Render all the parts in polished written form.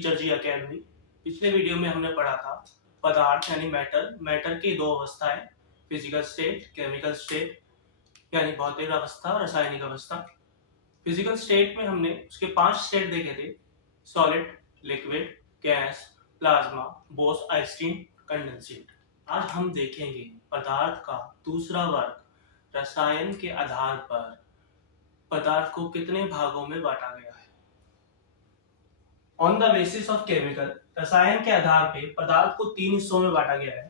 Teacher जी academy. पिछले video में हमने पढ़ा था पदार्थ यानी मैटर की दो अवस्थाएं, फिजिकल स्टेट, केमिकल स्टेट यानी भौतिक अवस्था, रासायनिक अवस्था। फिजिकल स्टेट में हमने उसके 5 स्टेट देखे थे: solid, liquid, gas, plasma, Bose Einstein, condensate. आज हम देखेंगे पदार्थ का दूसरा वर्ग, रसायन के आधार पर पदार्थ को कितने भागों में बांटा गया है। On the basis of chemical, रसायन के आधार पे पदार्थ को 3 हिस्सों में बांटा गया है।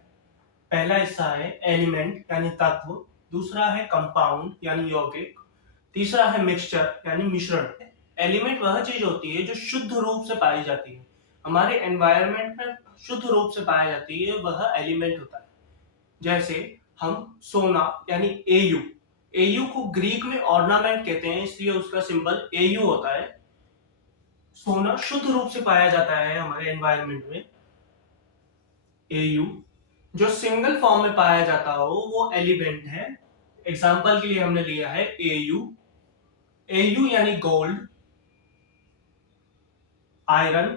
पहला हिस्सा है एलिमेंट यानी तत्व, दूसरा है कंपाउंड यानी यौगिक, तीसरा है मिक्सचर यानी मिश्रण। एलिमेंट वह चीज होती है जो शुद्ध रूप से पाई जाती है, हमारे एनवायरनमेंट में शुद्ध रूप से पाई जाती है, वह एलिमेंट होता है। जैसे हम सोना यानी एयू को ग्रीक में ऑर्नामेंट कहते हैं, इसलिए उसका सिंबल एयू होता है। सोना शुद्ध रूप से पाया जाता है हमारे एनवायरनमेंट में। एयू जो सिंगल फॉर्म में पाया जाता हो वो एलिमेंट है। एग्जांपल के लिए हमने लिया है एयू यानी गोल्ड, आयरन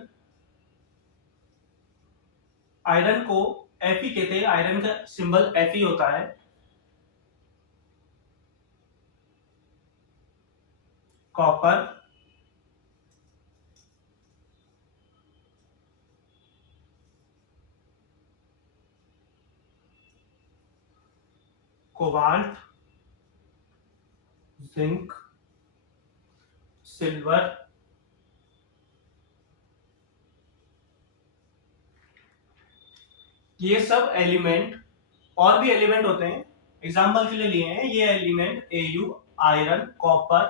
को Fe कहते हैं, आयरन का सिंबल Fe होता है। कॉपर, कोबाल्ट, जिंक, सिल्वर, ये सब एलिमेंट, और भी एलिमेंट होते हैं, एग्जांपल के लिए लिए हैं ये element AU, iron, copper,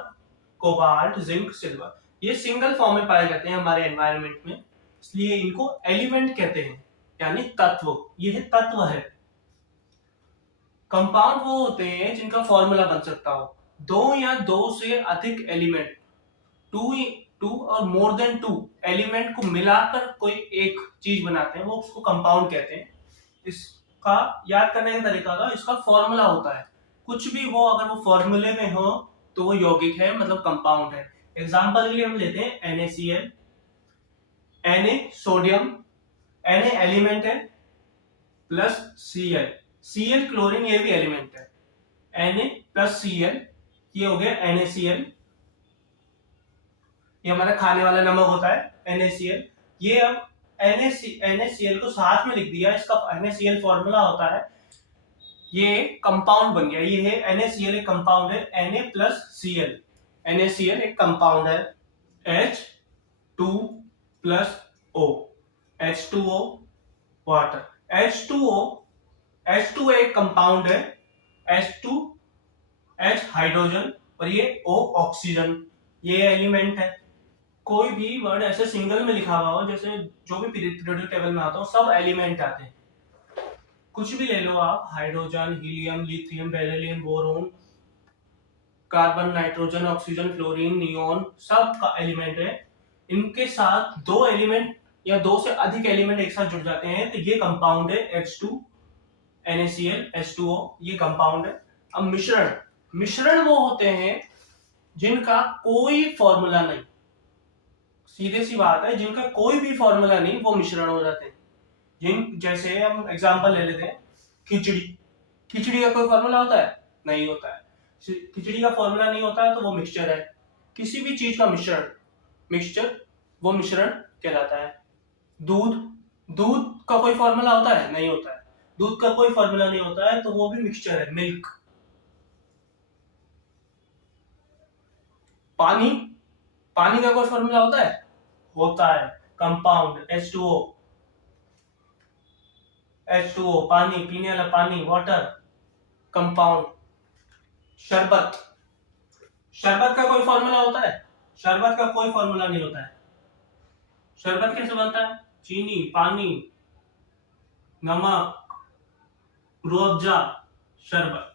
cobalt, zinc, silver. ये सिंगल फॉर्म में पाए जाते हैं हमारे एनवायरनमेंट में, इसलिए इनको एलिमेंट कहते हैं यानी तत्व। ये तत्व है। कंपाउंड वो होते हैं जिनका फॉर्मूला बन सकता हो। 2 या 2 से अधिक एलिमेंट, 2 और मोर देन 2 एलिमेंट को मिलाकर कोई एक चीज बनाते हैं, वो उसको कंपाउंड कहते हैं। इसका याद करने का तरीका था, इसका फॉर्मूला होता है, कुछ भी हो अगर वो फॉर्मूले में हो तो वो यौगिक है, मतलब कंपाउंड है। एग्जांपल के लिए हम लेते हैं NaCl, Na sodium, Na element है, प्लस Cl क्लोरीन, ये भी एलिमेंट है। Na प्लस Cl, ये हो गया NaCl। ये हमारा खाने वाला नमक होता है NaCl। ये अब NaCl को साथ में लिख दिया, इसका NaCl फॉर्मूला होता है, ये कंपाउंड बन गया। ये है NaCl, एक कंपाउंड है, Na प्लस Cl। NaCl एक कंपाउंड है, H2 plus O, H2O water. H2 एक कंपाउंड है, H हाइड्रोजन और ये O ऑक्सीजन, ये एलिमेंट है। कोई भी वर्ड ऐसे सिंगल में लिखा हुआ हो, जैसे जो भी पीरियोडिक टेबल में आता हो, सब एलिमेंट आते हैं। कुछ भी ले लो आप, hydrogen, helium, lithium, beryllium, boron, carbon, nitrogen, oxygen, fluorine, neon, सब का एलिमेंट है। इनके साथ 2 एलिमेंट या 2 से अधिक एलिमेंट एक साथ जुड़ जाते हैं तो ये कंपाउंड है। H2, NaCl, H2O, ये कंपाउंड है। अब मिश्रण वो होते हैं जिनका कोई फॉर्मूला नहीं, सीधे सी बात है, जिनका कोई भी फॉर्मूला नहीं वो मिश्रण हो जाते हैं। जैसे हम एग्जांपल ले लेते हैं खिचड़ी का कोई फॉर्मूला होता है? नहीं होता है। खिचड़ी का फॉर्मूला नहीं होता है तो वो मिक्सचर है। किसी भी चीज का मिक्सचर वो मिश्रण कहलाता है। दूध का कोई फॉर्मूला होता है? नहीं होता है। दूध का कोई फॉर्मूला नहीं होता है तो वो भी मिक्सचर है, मिल्क। पानी का कोई फॉर्मूला होता है? होता है, कंपाउंड H2O, पानी, पीने वाला पानी, वाटर, कंपाउंड। शरबत का कोई फॉर्मूला होता है? शरबत का कोई फॉर्मूला नहीं होता है। शरबत कैसे बनता है? चीनी, पानी, नमक, रूह अफ़ज़ा, शरबत,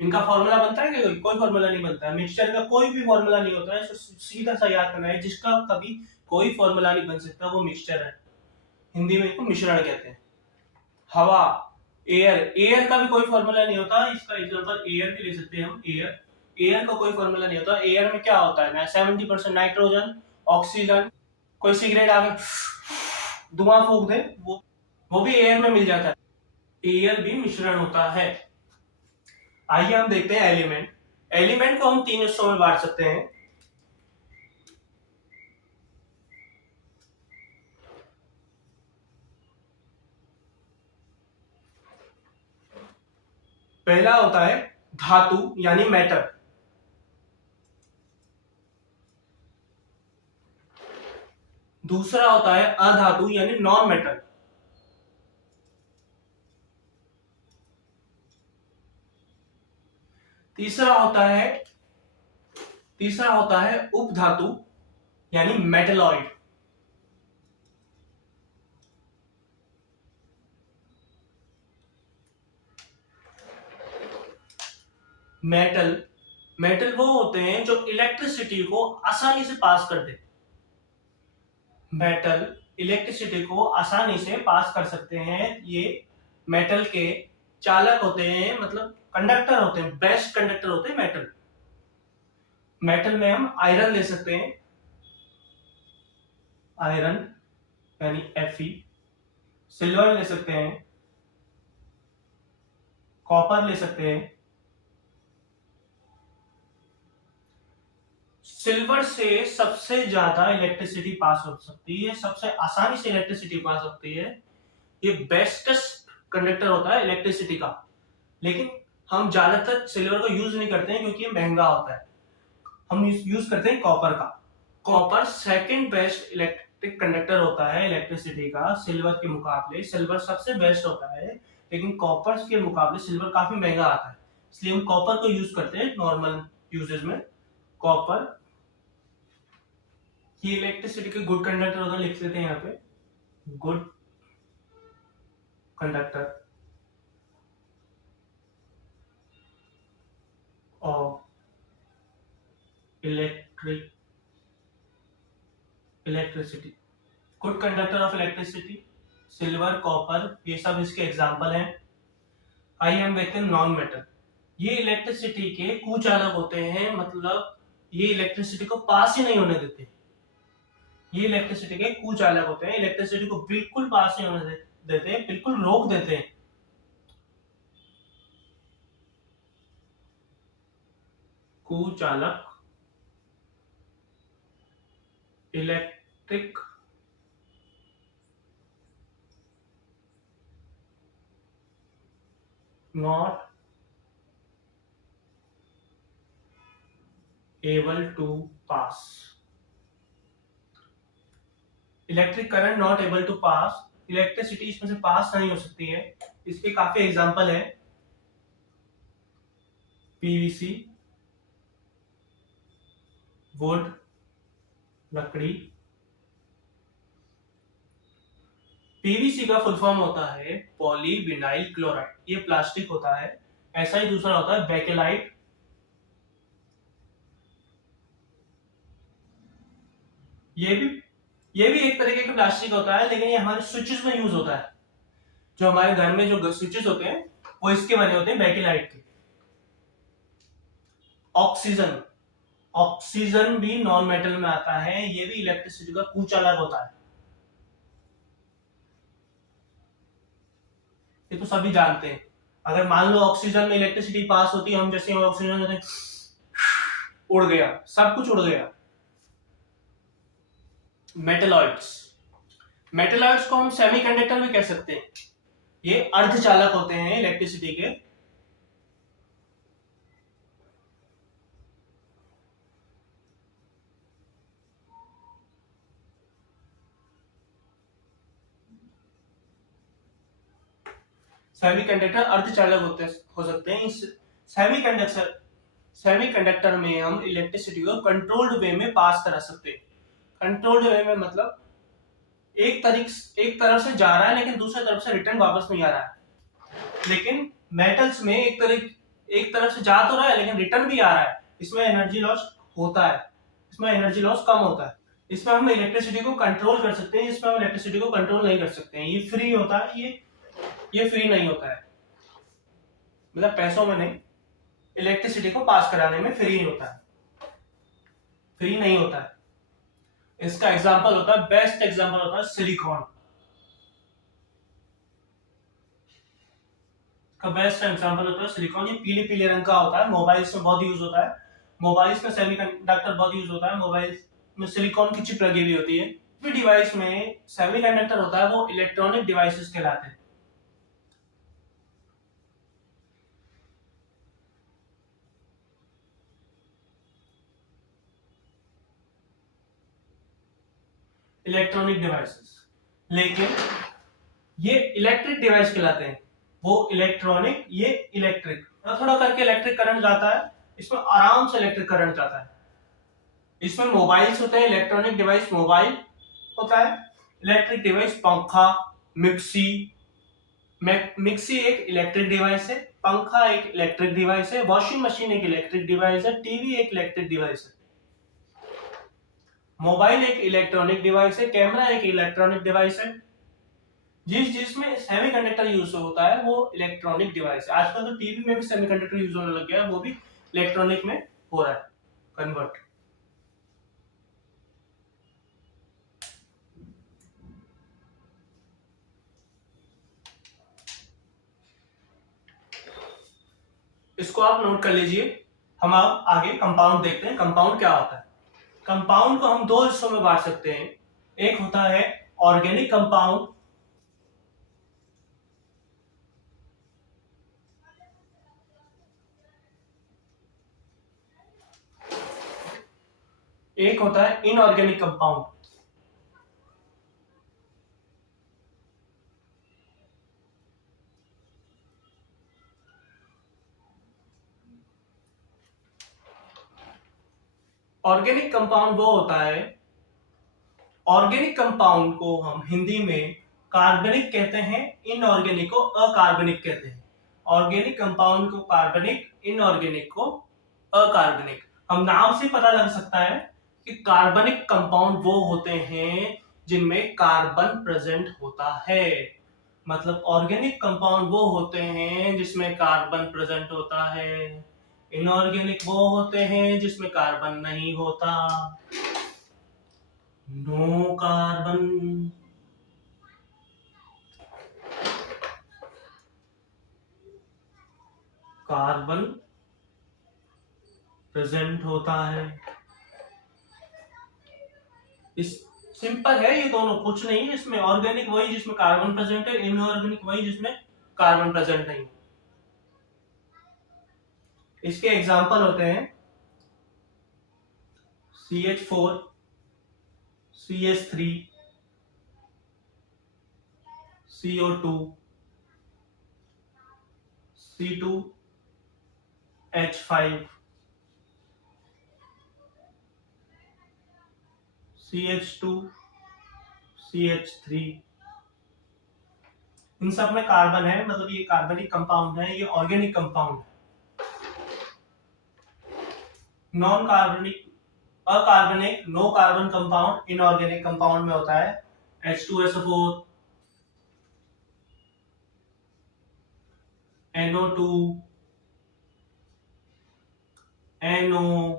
इनका फॉर्मूला बनता है कि कोई फॉर्मूला नहीं बनता है। मिक्सचर का कोई भी फॉर्मूला नहीं होता है, सीधा सा याद करना है, जिसका कभी कोई फॉर्मूला नहीं बन सकता वो मिक्सचर है। हिंदी में इसको मिश्रण कहते हैं। हवा, एयर का भी कोई फॉर्मूला नहीं होता। इसका एग्जांपल एयर के ले सकते हैं हम। एयर का कोई फॉर्मूला नहीं होता। एयर में क्या होता है? 70% नाइट्रोजन, ऑक्सीजन, कोई सिगरेट आगे धुआं फूंक दे, वो भी एयर में मिल जाता है। एयर भी मिश्रण होता है। आइए हम देखते हैं एलिमेंट। एलिमेंट को हम 3 हिस्सों में बांट सकते हैं। पहला होता है धातु यानी मेटल। दूसरा होता है अधातु यानी नॉन मेटल। तीसरा होता है उपधातु यानी मेटलॉइड। मेटल वो होते हैं जो इलेक्ट्रिसिटी को आसानी से पास कर दे। मेटल इलेक्ट्रिसिटी को आसानी से पास कर सकते हैं। ये मेटल के चालक होते हैं, मतलब कंडक्टर होते हैं, बेस्ट कंडक्टर होते हैं मेटल। मेटल में हम आयरन ले सकते हैं, आयरन यानी Fe। सिल्वर ले सकते हैं, कॉपर ले सकते हैं। सिल्वर से सबसे ज्यादा इलेक्ट्रिसिटी पास हो सकती है, सबसे आसानी से इलेक्ट्रिसिटी पास होती है। ये बेस्टेस्ट कंडक्टर होता है इलेक्ट्रिसिटी का। लेकिन हम ज्यादातर सिल्वर को यूज नहीं करते हैं क्योंकि ये महंगा होता है। हम यूज करते हैं कॉपर का। Copper second best electric conductor होता है इलेक्ट्रिसिटी का, सिल्वर के मुकाबले। सिल्वर सबसे बेस्ट होता है, लेकिन कॉपर के मुकाबले सिल्वर काफी महंगा आता है, इसलिए हम कॉपर को यूज करते हैं नॉर्मल यूजेज में। कॉपर ये इलेक्ट्रिसिटी के गुड कंडक्टर होता है, लिख लेते हैं यहाँ पे, good conductor of electricity. Good conductor of electricity, silver, copper, ये सब इसके एग्जाम्पल हैं। आइए हम देखते हैं नॉन मेटल। ये इलेक्ट्रिसिटी के कुचालक होते हैं, मतलब ये इलेक्ट्रिसिटी को पास ही नहीं होने देते। ये इलेक्ट्रिसिटी के कुचालक होते हैं, इलेक्ट्रिसिटी को बिल्कुल पास नहीं होने देते, बिल्कुल रोक देते हैं। कुचालक electric not able to pass। Electric current not able to pass, electricity इसमें से पास नहीं हो सकती है। इसके काफी एग्जांपल है, पीवीसी, वुड लकड़ी। पीवीसी का फुल फॉर्म होता है पॉली विनाइल क्लोराइड, ये प्लास्टिक होता है। ऐसा ही दूसरा होता है बेकेलाइट, ये भी एक तरीके का प्लास्टिक होता है, लेकिन ये हमारे स्विचेस में यूज होता है। जो हमारे घर में जो स्विचेस होते हैं वो इसके बने होते हैं, बेकेलाइट के। ऑक्सीजन, ऑक्सीजन भी नॉन मेटल में आता है, ये भी इलेक्ट्रिसिटी का कुचालक होता है। ये तो सभी जानते हैं। अगर मान लो ऑक्सीजन में इलेक्ट्रिसिटी पास होती है, हम जैसे ऑक्सीजन देते उड़ गया, सब कुछ उड़ गया। मेटलॉइड्स, मेटलॉइड्स को हम सेमीकंडक्टर भी कह सकते हैं। ये अर्धचालक होते हैं इलेक्ट्रिसिटी के। सेमीकंडक्टर अर्धचालक हो सकते हैं। इस सेमीकंडक्टर में हम इलेक्ट्रिसिटी को कंट्रोल्ड वे में पास करा सकते हैं। कंट्रोल्ड वे में मतलब एक तरफ से जा रहा है, लेकिन दूसरी तरफ से रिटर्न वापस नहीं आ रहा है। लेकिन मेटल्स में एक तरफ से जा तो रहा है, लेकिन रिटर्न भी आ रहा है। इसमें एनर्जी लॉस होता है, इसमें एनर्जी लॉस कम होता है। इसमें हम इलेक्ट्रिसिटी को कंट्रोल कर सकते हैं, इसमें हम इलेक्ट्रिसिटी को कंट्रोल नहीं कर सकते हैं। ये फ्री होता है, ये फ्री नहीं होता है, मतलब पैसों में नहीं, इलेक्ट्रिसिटी को पास कराने में फ्री होता है, फ्री नहीं होता है। इसका एग्जांपल होता है, बेस्ट एग्जांपल होता है सिलिकॉन का। बेस्ट एग्जांपल होता है सिलिकॉन। ये पीले पीले रंग का होता है, मोबाइल्स में बहुत यूज होता है। मोबाइल्स में सेमीकंडक्टर बहुत यूज होता है। मोबाइल्स में सिलिकॉन की चिप लगी हुई होती है। जो डिवाइस में सेमीकंडक्टर होता है वो इलेक्ट्रॉनिक डिवाइसेस कहलाते हैं। इलेक्ट्रॉनिक डिवाइसेस, लेकिन ये इलेक्ट्रिक डिवाइस कहलाते हैं। वो इलेक्ट्रॉनिक, ये इलेक्ट्रिक। थोड़ा करके इलेक्ट्रिक करंट जाता है, इसमें आराम से इलेक्ट्रिक करंट जाता है। इसमें मोबाइल्स होते हैं, इलेक्ट्रॉनिक डिवाइस मोबाइल होता है। इलेक्ट्रिक डिवाइस पंखा, मिक्सी। मिक्सी एक इलेक्ट्रिक डिवाइस है, पंखा एक इलेक्ट्रिक डिवाइस है, वॉशिंग मशीन एक इलेक्ट्रिक डिवाइस है, टीवी एक इलेक्ट्रिक डिवाइस है। मोबाइल एक इलेक्ट्रॉनिक डिवाइस है, कैमरा एक इलेक्ट्रॉनिक डिवाइस है। जिसमें सेमीकंडक्टर यूज होता है वो इलेक्ट्रॉनिक डिवाइस है। आजकल तो टीवी में भी सेमीकंडक्टर यूज होने लग गया है, वो भी इलेक्ट्रॉनिक में हो रहा है कन्वर्ट। इसको आप नोट कर लीजिए। हम अब आगे कंपाउंड देखते हैं। कंपाउंड क्या होता है? कंपाउंड को हम दो हिस्सों में बांट सकते हैं। एक होता है ऑर्गेनिक कंपाउंड, एक होता है इनऑर्गेनिक कंपाउंड। ऑर्गेनिक कंपाउंड वो होता है, ऑर्गेनिक कंपाउंड को हम हिंदी में कार्बनिक कहते हैं, इनऑर्गेनिक को अकार्बनिक कहते हैं। ऑर्गेनिक कंपाउंड को कार्बनिक, इनऑर्गेनिक को अकार्बनिक। हम नाम से पता लग सकता है कि कार्बनिक कंपाउंड वो होते हैं जिनमें कार्बन प्रेजेंट होता है। मतलब ऑर्गेनिक कंपाउंड वो होते हैं जिसमें कार्बन प्रेजेंट होता है। इनऑर्गेनिक वो होते हैं जिसमें कार्बन नहीं होता। No carbon. कार्बन प्रेजेंट होता है। इस सिंपल है ये दोनों, कुछ नहीं है इसमें। ऑर्गेनिक वही जिसमें कार्बन प्रेजेंट है, इनऑर्गेनिक वही जिसमें कार्बन प्रेजेंट नहीं। इसके एग्जांपल होते हैं CH4, CH3, CO2, C2H5, CH2, CH3। इन सब में कार्बन है, मतलब ये कार्बनिक कंपाउंड है, ये ऑर्गेनिक कंपाउंड है। नॉन कार्बनिक, अकार्बनिक, no carbon compound inorganic compound में होता है H2SO4, NO2, NO,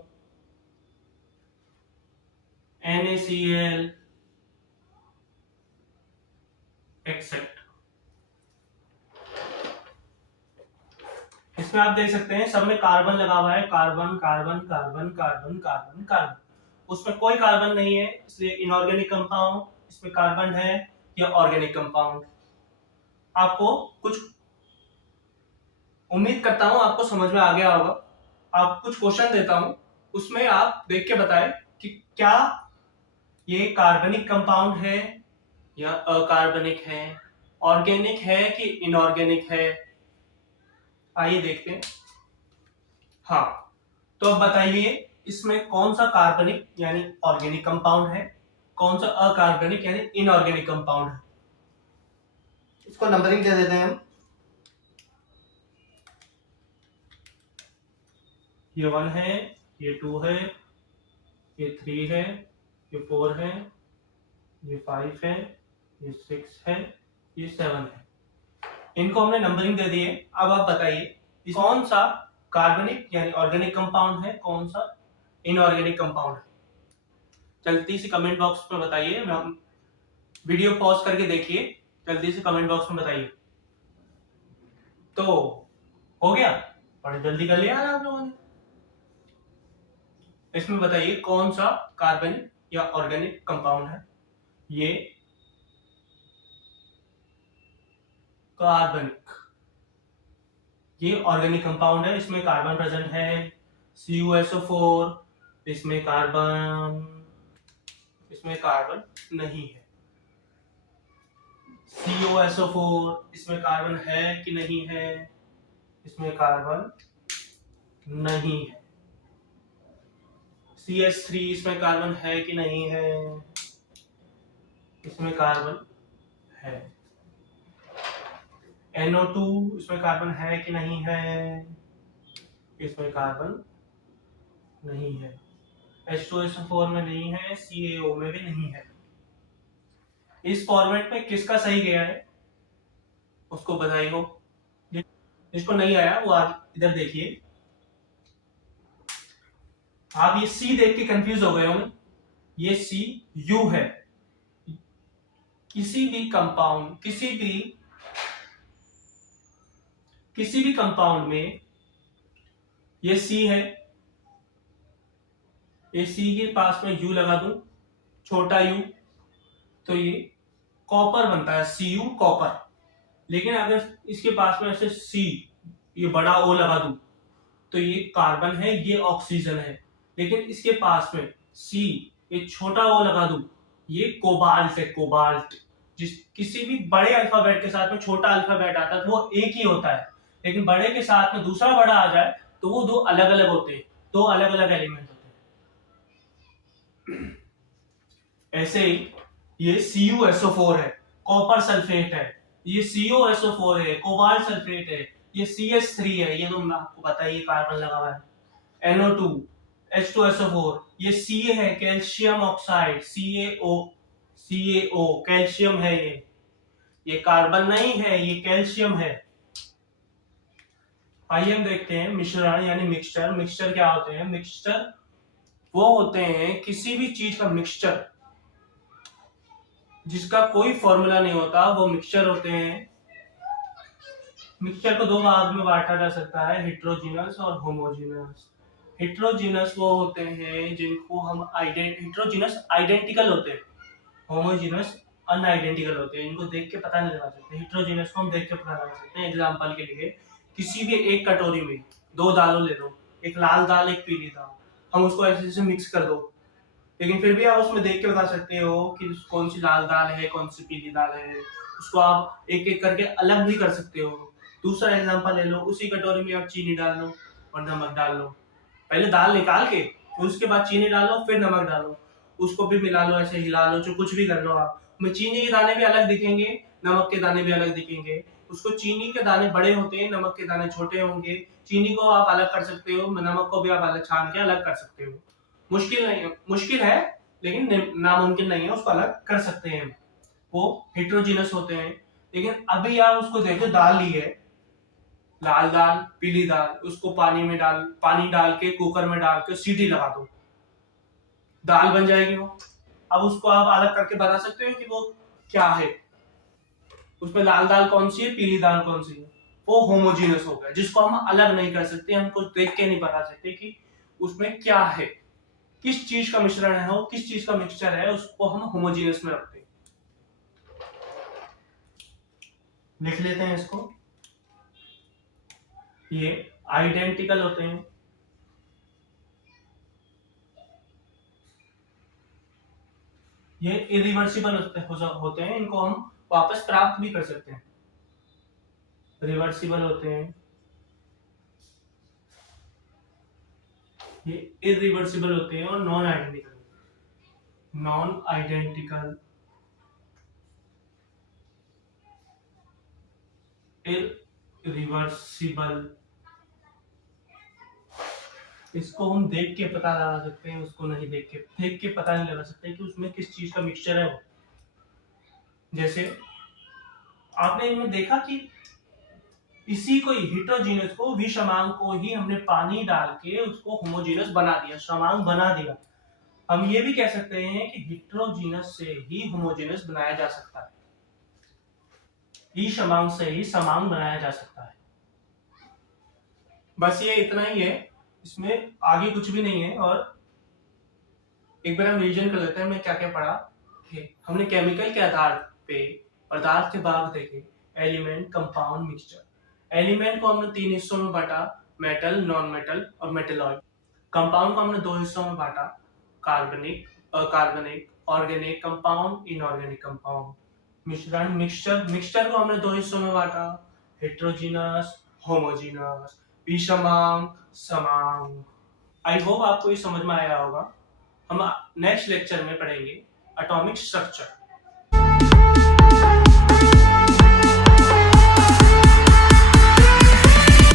NaCl, accept. इसमें आप देख सकते हैं सब में कार्बन लगा हुआ है, carbon carbon carbon carbon carbon carbon. उसमें कोई कार्बन नहीं है, इसलिए इनऑर्गेनिक कंपाउंड। इसमें कार्बन है, या ऑर्गेनिक कंपाउंड। आपको कुछ, उम्मीद करता हूं आपको समझ में आ गया होगा। आप कुछ क्वेश्चन देता हूं, उसमें आप देख के बताएं कि क्या ये कार्बनिक कंपाउंड है या अकार्बनिक है, ऑर्गेनिक है कि इनऑर्गेनिक है। आइए देखते हैं। हाँ, तो अब बताइए इसमें कौन सा कार्बनिक यानी ऑर्गेनिक कंपाउंड है, कौन सा अकार्बनिक यानी इनऑर्गेनिक कंपाउंड है। इसको नंबरिंग क्या देते हैं हम? ये 1 है, ये 2 है, ये 3 है, ये 4 है, ये 5 है, ये 6 है, ये 7 है। इनको हमने नंबरिंग दे दी है। अब आप बताइए कौन सा कार्बनिक यानी ऑर्गेनिक कंपाउंड है, कौन सा इनऑर्गेनिक कंपाउंड है। जल्दी से कमेंट बॉक्स में बताइए, वीडियो पॉज करके देखिए, जल्दी से कमेंट बॉक्स में बताइए। तो हो गया, बड़े जल्दी कर लिया आप लोगों ने। इसमें बताइए कौन सा कार्बन या ऑर्गेनिक कंपाउंड है। ये कार्बनिक, ये ऑर्गेनिक कंपाउंड है, इसमें कार्बन प्रेजेंट है CuSO4, इसमें कार्बन नहीं है। CuSO4, इसमें कार्बन है कि नहीं है? इसमें कार्बन नहीं है। CH3, इसमें कार्बन है कि नहीं है? इसमें कार्बन है। NO2, इसमें कार्बन है कि नहीं है? इसमें कार्बन नहीं है। H2SO4 में नहीं है, CaO में भी नहीं है। इस फॉर्मेट में किसका सही गया है उसको बधाई हो, जिसको नहीं आया वो आज इधर देखिए। आप ये C देख के कंफ्यूज हो गए होंगे, ये CU है। किसी भी कंपाउंड में ये C है, ये C के पास में U लगा दूं, छोटा u, तो ये कॉपर बनता है, Cu कॉपर। लेकिन अगर इसके पास में ऐसे C, ये बड़ा O लगा दूं, तो ये कार्बन है, ये ऑक्सीजन है। लेकिन इसके पास में C, ये छोटा O लगा दूं, ये कोबाल्ट है, कोबाल्ट। किसी भी बड़े अल्फाबेट के साथ में छोटा अल्फाबेट आता है तो वो एक ही होता है, लेकिन बड़े के साथ में दूसरा बड़ा आ जाए तो वो दो अलग अलग होते हैं, दो अलग अलग एलिमेंट होते हैं। ऐसे ही ये CuSO4 है, कॉपर सल्फेट है, ये CuSO4 है, कोबाल्ट सल्फेट है, ये CH3 है, ये तो आपको पता ही कार्बन लगा हुआ है। NO2, H2SO4, ये Ca है, कैल्शियम ऑक्साइड, CaO कैल्शियम है, ये कार्बन नहीं है, ये कैल्शियम है। आइए हम देखते हैं मिश्रण यानी मिक्सचर। मिक्सचर क्या होते हैं? मिक्सचर वो होते हैं किसी भी चीज का मिक्सचर जिसका कोई फॉर्मूला नहीं होता, वो मिक्सचर होते हैं। मिक्सचर को दो भाग में बांटा जा सकता है, हेट्रोजीनस और होमोजीनस। हेट्रोजीनस वो होते हैं जिनको हम हेट्रोजीनस आइडेंटिकल होते हैं, होमोजीनस अनआइडेंटिकल होते हैं, इनको देख के पता नहीं लगा सकते। हेट्रोजीनस को हम देख के पता लगा सकते हैं। एग्जांपल के लिए किसी भी एक कटोरी में दो दालों ले लो, एक लाल दाल एक पीली दाल, हम उसको ऐसे ऐसे मिक्स कर दो, लेकिन फिर भी आप उसमें देख के बता सकते हो कि कौन सी लाल दाल है, कौन सी पीली दाल है। उसको आप एक एक करके अलग भी कर सकते हो। दूसरा एग्जांपल ले लो, उसी कटोरी में आप चीनी डाल लो और नमक डाल लो, पहले दाल निकाल के उसके बाद चीनी डालो, फिर नमक डालो, उसको भी मिला लो, ऐसे हिला लो, जो कुछ भी कर लो आप। में चीनी के दाने भी अलग दिखेंगे, नमक के दाने भी अलग दिखेंगे। उसको चीनी के दाने बड़े होते हैं, नमक के दाने छोटे होंगे। चीनी को आप अलग कर सकते हो, नमक को भी आप अलग छान के अलग कर सकते हो। मुश्किल नहीं है, मुश्किल है लेकिन नामुमकिन नहीं है, उसको अलग कर सकते हैं। वो हेट्रोजीनस होते हैं। लेकिन अभी आप उसको देखो, दाल ली है, लाल दाल पीली दाल, उसको पानी डाल के कुकर में डाल के सीटी लगा दो, दाल बन जाएगी वो। अब उसको आप अलग करके बता सकते हो कि वो क्या है, उसमें लाल दाल कौन सी है, पीली दाल कौन सी है। वो होमोजीनस हो गया, जिसको हम अलग नहीं कर सकते, हम कुछ देख के नहीं बता सकते कि उसमें क्या है, किस चीज का मिश्रण है, वो किस चीज का मिक्सचर है, उसको हम होमोजीनस में रखते हैं। लिख लेते हैं इसको। ये आइडेंटिकल होते हैं, ये इरिवर्सिबल होते हैं, इनको हम वापस प्राप्त भी कर सकते हैं। रिवर्सिबल होते हैं, ये इरिवर्सिबल होते हैं, और नॉन आइडेंटिकल इरिवर्सिबल, इसको हम देख के पता लगा सकते हैं, उसको नहीं देख के पता नहीं लगा सकते कि उसमें किस चीज का मिक्सचर है वो। जैसे आपने इनमें देखा कि इसी को हेट्रोजीनस को, विषमांग को ही हमने पानी डाल के उसको होमोजीनस बना दिया, समांग बना दिया। हम ये भी कह सकते हैं कि हिट्रोजीनस से ही होमोजेनस बनाया जा सकता है, ही समांग से ही समांग बनाया जा सकता है। बस ये इतना ही है, इसमें आगे कुछ भी नहीं है। और एक बार हम रिवीजन कर लेते हैं हमने क्या क्या पढ़ा। हमने केमिकल के आधार पे पदार्थ के भाग देखे, एलिमेंट, कंपाउंड, मिक्सचर। एलिमेंट को हमने 3 हिस्सों में बांटा, मेटल, नॉन मेटल और मेटेलॉइड। कंपाउंड को हमने 2 हिस्सों में बांटा, कार्बनिक, अकार्बनिक, ऑर्गेनिक कंपाउंड, इनऑर्गेनिक कंपाउंड। मिश्रण, मिक्सचर को हमने 2 हिस्सों में बांटा, हेट्रोजीनस, होमोजीनस, विषमांग, समांग। आई होप आपको ये समझ में आया होगा। हम नेक्स्ट लेक्चर में पढ़ेंगे एटॉमिक स्ट्रक्चर।